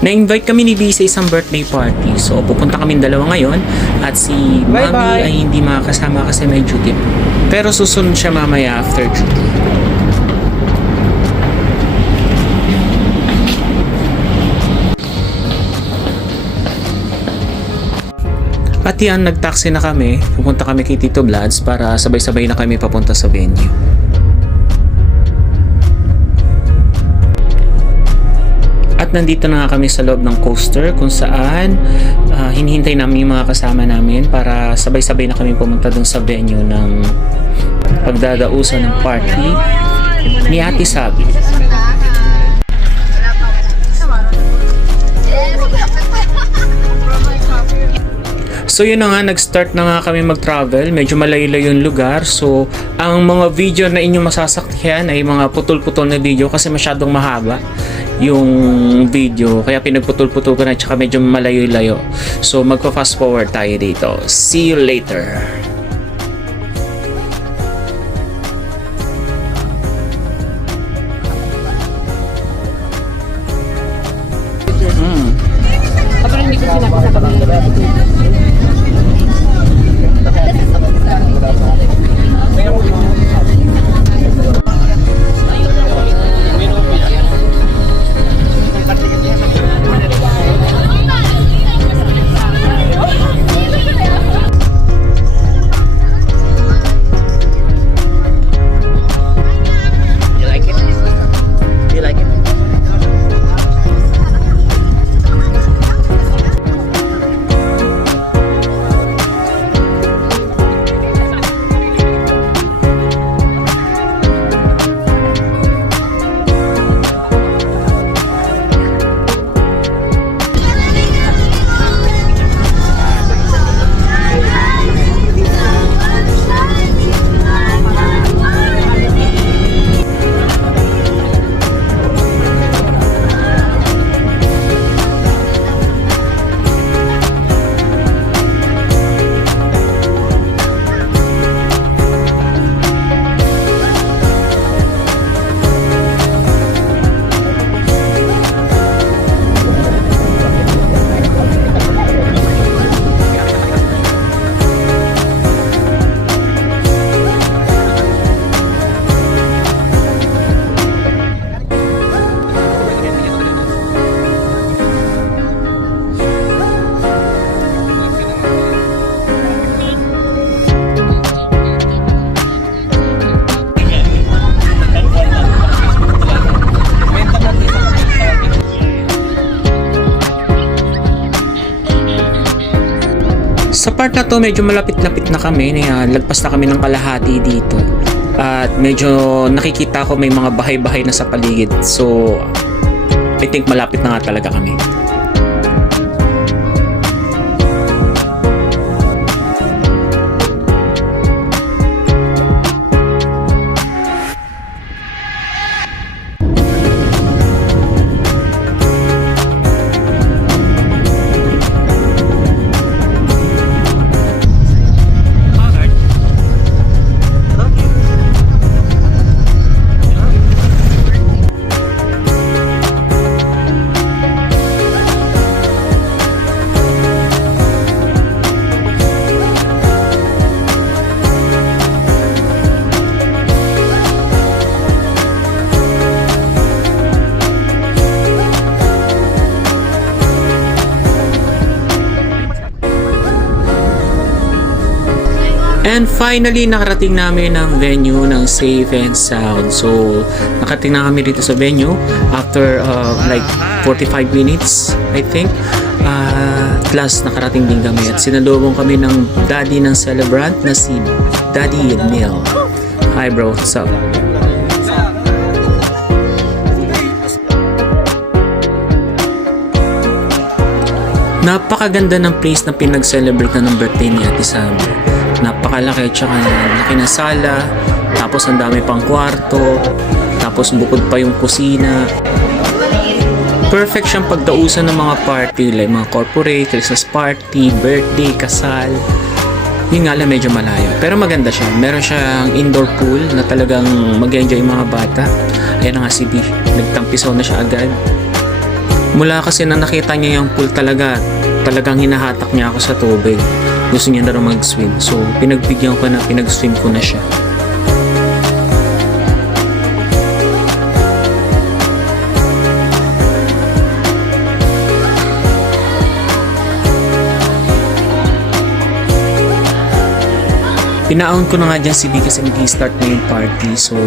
Na-invite kami ni V sa isang birthday party. So, pupunta kami dalawa ngayon at si Mami ay hindi makakasama kasi may duty. Pero susunod siya mamaya after duty. At yan, nag-taxi na kami. Pupunta kami kay Tito Vlads para sabay-sabay na kami papunta sa venue. At nandito na nga kami sa loob ng coaster kung saan hinihintay namin yung mga kasama namin para sabay-sabay na kami pumunta dun sa venue ng pagdadausan ng party ni Ate Sabi. So yun na nga, nag-start na nga kami mag-travel. Medyo malayo-layo yung lugar. So ang mga video na inyong masasakyan ay mga putol-putol na video kasi masyadong mahaba yung video. Kaya pinagputol-putol ko na tsaka medyo malayo-layo. So magpa-fast forward tayo dito. See you later. Pero hindi ko sinabi sa kanila. Sa part na to, medyo malapit-lapit na kami. Lagpas na kami ng kalahati dito. At medyo nakikita ko may mga bahay-bahay na sa paligid. So, I think malapit na nga talaga kami. And finally, nakarating namin ang venue ng Safe and Sound. So, nakarating na kami dito sa venue after like 45 minutes, I think. Plus, nakarating din kami at sinalubong kami ng daddy ng celebrant na si Daddy Neil. Hi bro, what's up? Napakaganda ng place na pinag-celebrate na ng birthday ni Ate Sabi. Napakalaki, tsaka laki na sala, tapos ang dami pang kwarto, tapos bukod pa yung kusina. Perfect siyang pagdausan ng mga party, like mga corporate, Christmas party, birthday, kasal. Yun nga lang, medyo malayo. Pero maganda siya. Meron siyang indoor pool na talagang mag-enjoy yung mga bata. Ayan na nga si B. Nagtampisaw na siya agad. Mula kasi na nakita niya yung pool talagang hinahatak niya ako sa tubig. Gusto niya na rin mag-swim. So, pinagbigyan ko na, pinag-swim ko na siya. Pinaon ko na nga dyan si B kasi mag-start na yung party. So,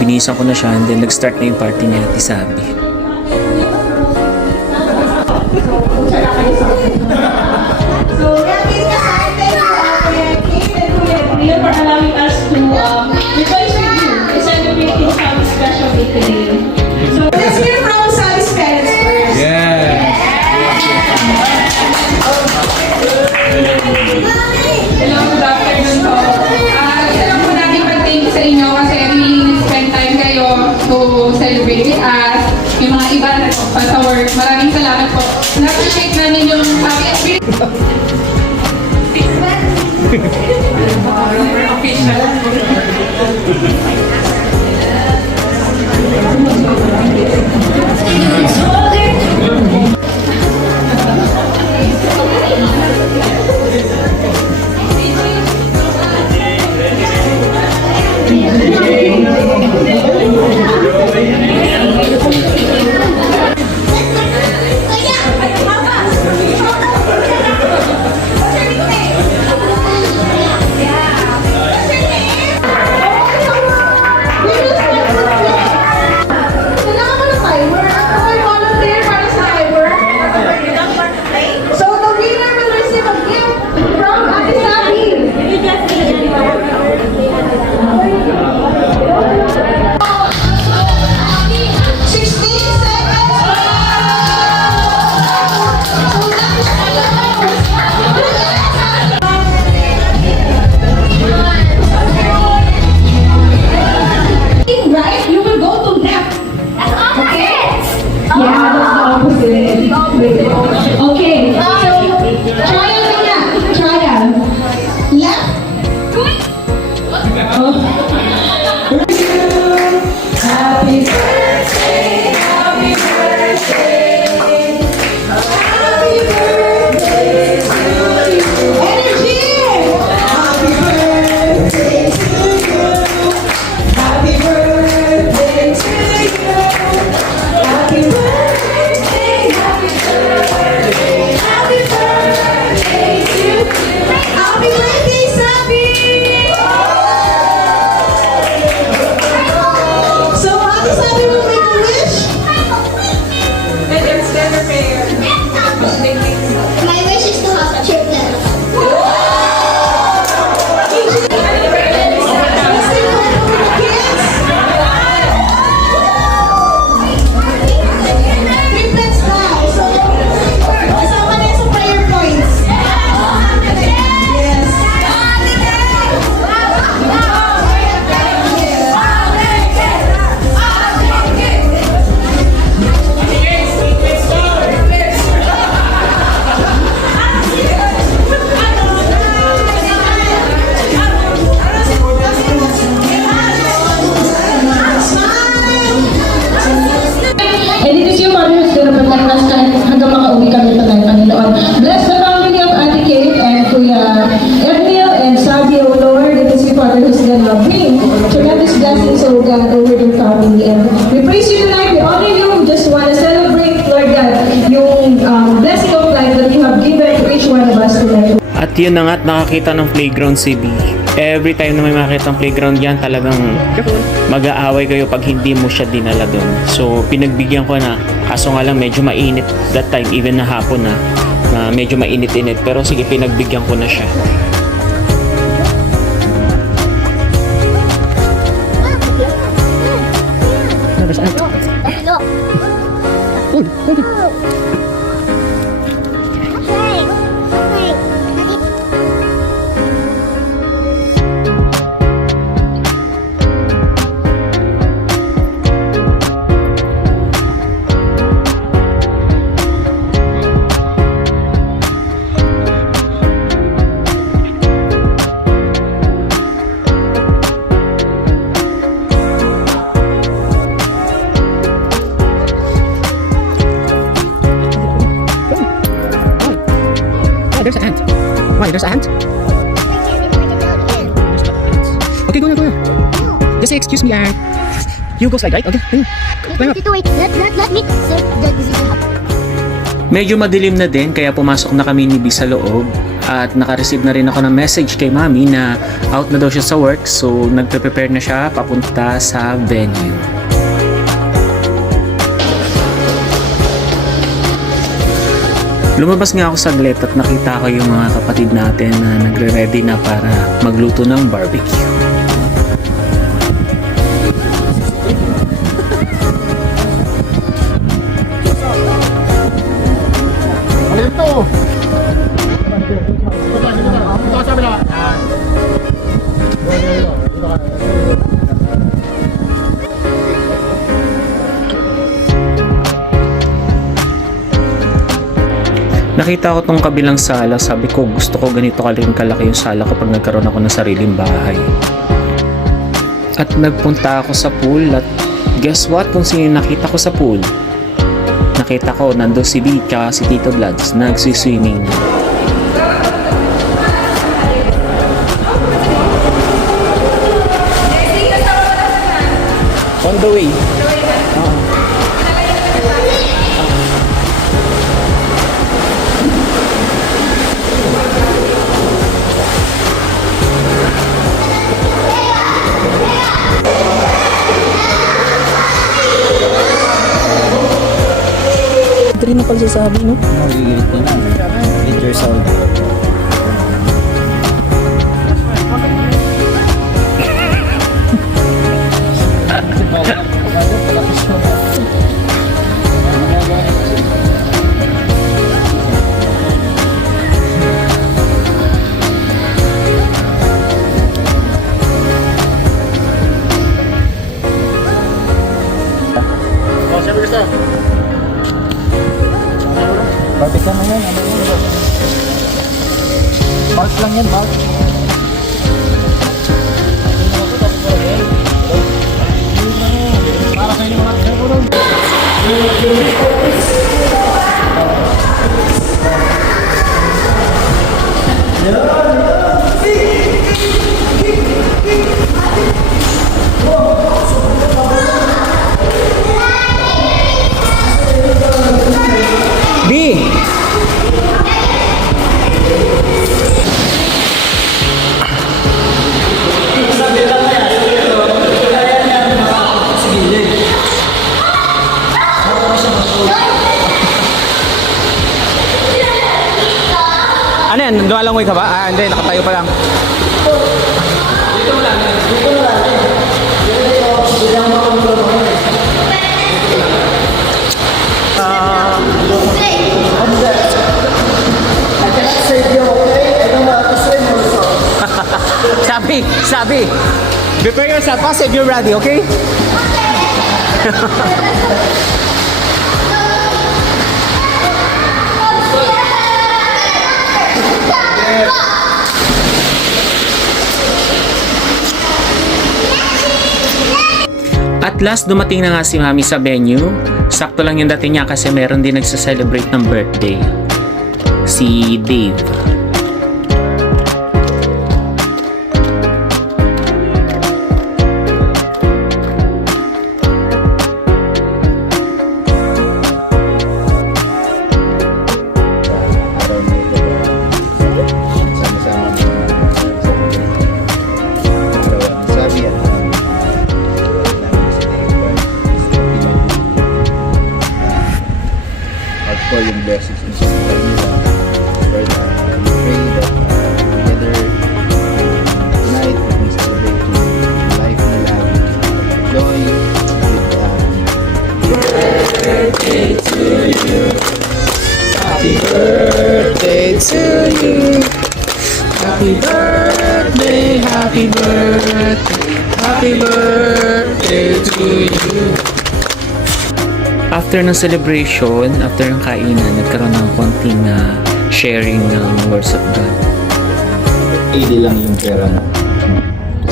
binisan ko na siya and then nag-start na yung party ni Ate Sabi. For allowing us to rejoice with you and celebrate Sabi's special day today. So let's hear from Sabi's parents first. Hello, good afternoon po. Isa lang po natin pag-thank you sa inyo kasi really spend time kayo to celebrate with us. Yung mga iba pa sa work. Maraming salamat po. Na-appreciate namin yung happy experience. Okay, so trial muna. Trial. Left. Happy birthday, happy birthday, happy birthday to you. Energy! Happy birthday to you. Happy birthday to you. Happy birthday, happy birthday, happy birthday to you. Happy birthday, Sabi! So, Ate Sabi will make a wish? And it's never fair. My wish is to have a triplet. Triplets daw. So, kasama na yung sa prayer points. Yes. And it is your mother who's going to protect us hanggang makauwi kami tonight, Panginoon. Bless the family of Ate Kate and Kuya Edmil and Sabi, O Lord. It is your Father who's going to bring tremendous blessings, O God, over their family. And we praise you tonight. We honor you. We just want to celebrate, Lord God, yung blessing of life that you have given to each one of us tonight. At yun na nga't nakakita ng playground si B. Every time na may makita ng playground yan, talagang mag-aaway kayo pag hindi mo siya dinala doon. So, pinagbigyan ko na. Kaso nga lang, medyo mainit that time, even na hapon na medyo mainit-init. Pero sige, pinagbigyan ko na siya. there's an ant. Why? There's an ant? Okay, go na. Just say, excuse me, ant. You go slide, right? Okay, climb up. Wait, let me. So, the decision happen. Medyo madilim na din kaya pumasok na kami ni B sa loob at naka-receive na rin ako ng message kay Mami na out na daw siya sa work, so nagpe-prepare na siya papunta sa venue. Lumabas nga ako saglit at nakita ko yung mga kapatid natin na nagre-ready na para magluto ng barbecue. Nakita ko tong kabilang sala, sabi ko gusto ko ganito kalaki yung sala kapag nagkaroon ako ng sariling bahay. At nagpunta ako sa pool at guess what kung sino nakita ko sa pool? Nakita ko nando si B tsaka si Tito Vlogs nagsiswimming. On the way. Ito rin ang pagsasabi, no? Nagigilid ka na. 8 years old. Barbie ka na yan. Ano yan? Mark lang yan, Mark. Para sa inyo mga B! Ano yan? Lumalangoy ka ba? Ah, hindi. Nakatayo pa lang. Sabi. Prepare yourself. Pass if you're ready, okay? At last, dumating na nga si Mami sa venue. Sakto lang yung dating niya kasi meron din nagsa-celebrate ng birthday. Si Dave. For yung blessings in sa buhay nila. Lord, we pray that together tonight we can celebrate yung life nila with joy, Happy birthday to you. Happy birthday, happy birthday, happy birthday to you. After ng celebration, after ng kainan, nagkaroon ng konting sharing ng words of God. Hindi lang yung pera mo.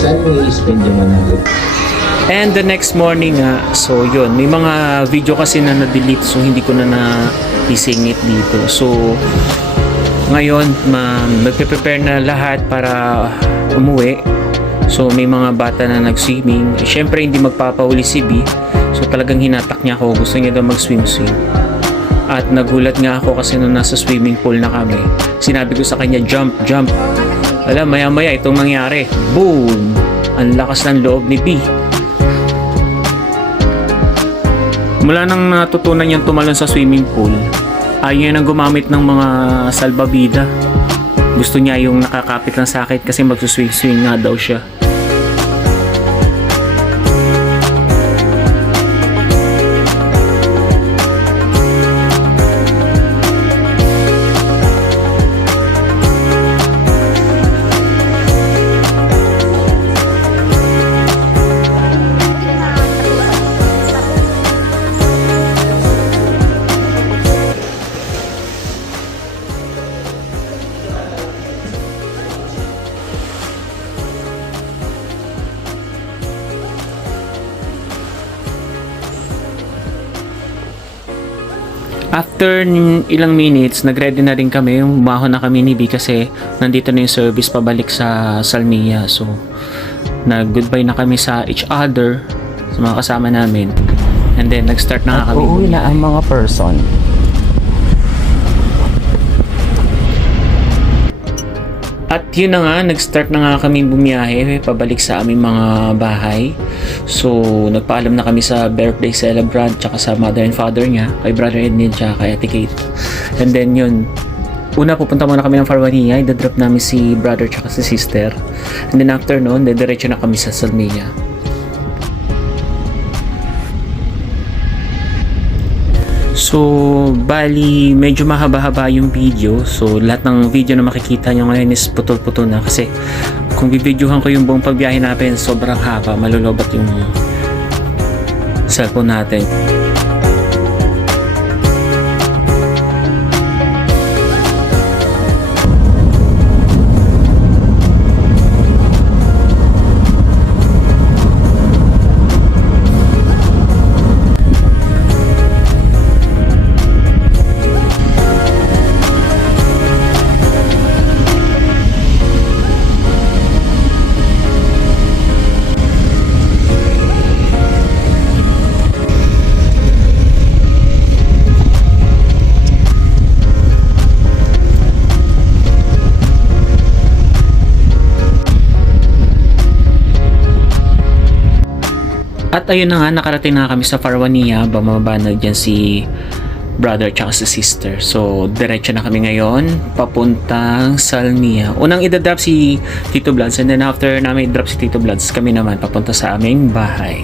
Saan mo i-spend yung 100? And the next morning so yun, may mga video kasi na na-delete so hindi ko na na-isingit dito. So, Ngayon, nagpe-prepare na lahat para umuwi. So may mga bata na nag-swimming. Syempre hindi magpapahuli si B. So talagang hinatak niya ako. Gusto niya daw mag-swim-swim. At nagulat nga ako kasi nung nasa swimming pool na kami. Sinabi ko sa kanya, jump, jump. Alam, maya-maya itong nangyari. Boom! Ang lakas ng loob ni B. Mula nang natutunan niyang tumalon sa swimming pool, ayaw niya nang gumamit ng mga salbabida. Gusto niya yung nakakapit lang sa akin kasi magsuswing-swing nga daw siya. After ilang minutes, nag-ready na rin kami. Umahon na kami ni B kasi nandito na yung service pabalik sa Salmia. So, nag-goodbye na kami sa each other, sa mga kasama namin. And then, nag-start na kami. Uuwi na ang mga person. At yun na nga, nag-start na nga kami bumiyahe pabalik sa aming mga bahay. So, nagpaalam na kami sa birthday celebrant tsaka sa mother and father niya, kay Brother Ednil tsaka kay Ate Kate. And then yun, una pupunta muna kami ng Farwania, idadrop namin si brother tsaka si sister. And then after noon, dediretso na kami sa Salmia. So, bali, medyo mahaba-haba yung video. So, lahat ng video na makikita nyo ngayon is putol-putol na kasi kung bibidyohan ko yung buong pagbiyahe natin, sobrang haba, malulobat yung cellphone natin. At ayun na nga, nakarating na kami sa Farwania. Bumaba na dyan si brother tsaka si sister. So, diretso na kami ngayon papuntang Salmia. Unang idadrop si Tito Vlads, and then after namin i-drop si Tito Vlads, kami naman papunta sa aming bahay.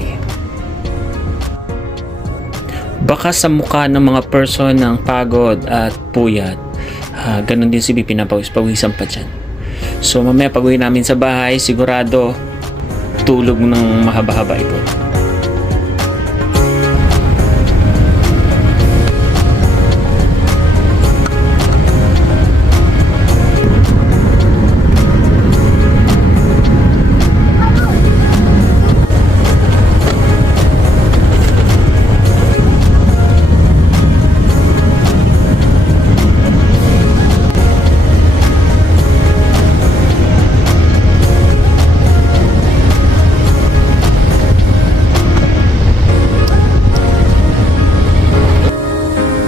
Baka sa mukha ng mga person ng pagod at puyat, ganun din si B, pinapawis-pawisan pa dyan. So, mamaya pag-uwi namin sa bahay, sigurado tulog ng mahaba-haba ito.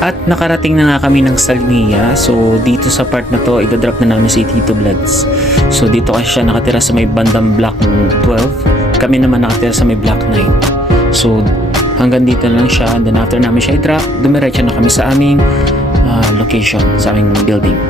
At nakarating na nga kami ng Salmia. So dito sa part na to, idadrop na namin si Tito Vlads. So dito kasi siya nakatira sa may bandang block 12. Kami naman nakatira sa may block 9. So hanggang dito lang siya. And then after namin siya i-drop, dumiretso na kami sa aming location, sa aming building.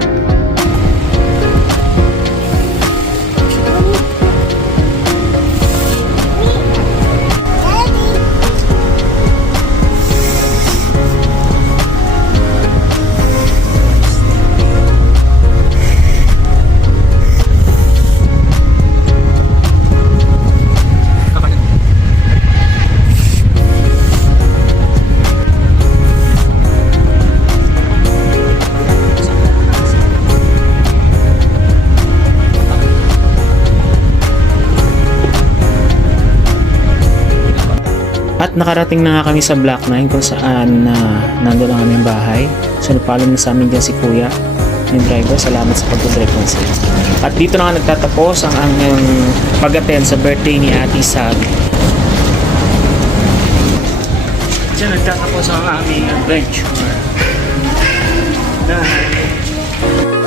At nakarating na nga kami sa Block 9 kung saan nandun lang aming bahay. So nagpaalam na sa amin dyan si Kuya. yung driver. Salamat sa pag-drive ng sila. At dito na nga nagtatapos ang pag-attend sa birthday ni Ate Sabi. Diyan nagtatapos ang aming adventure. Bye!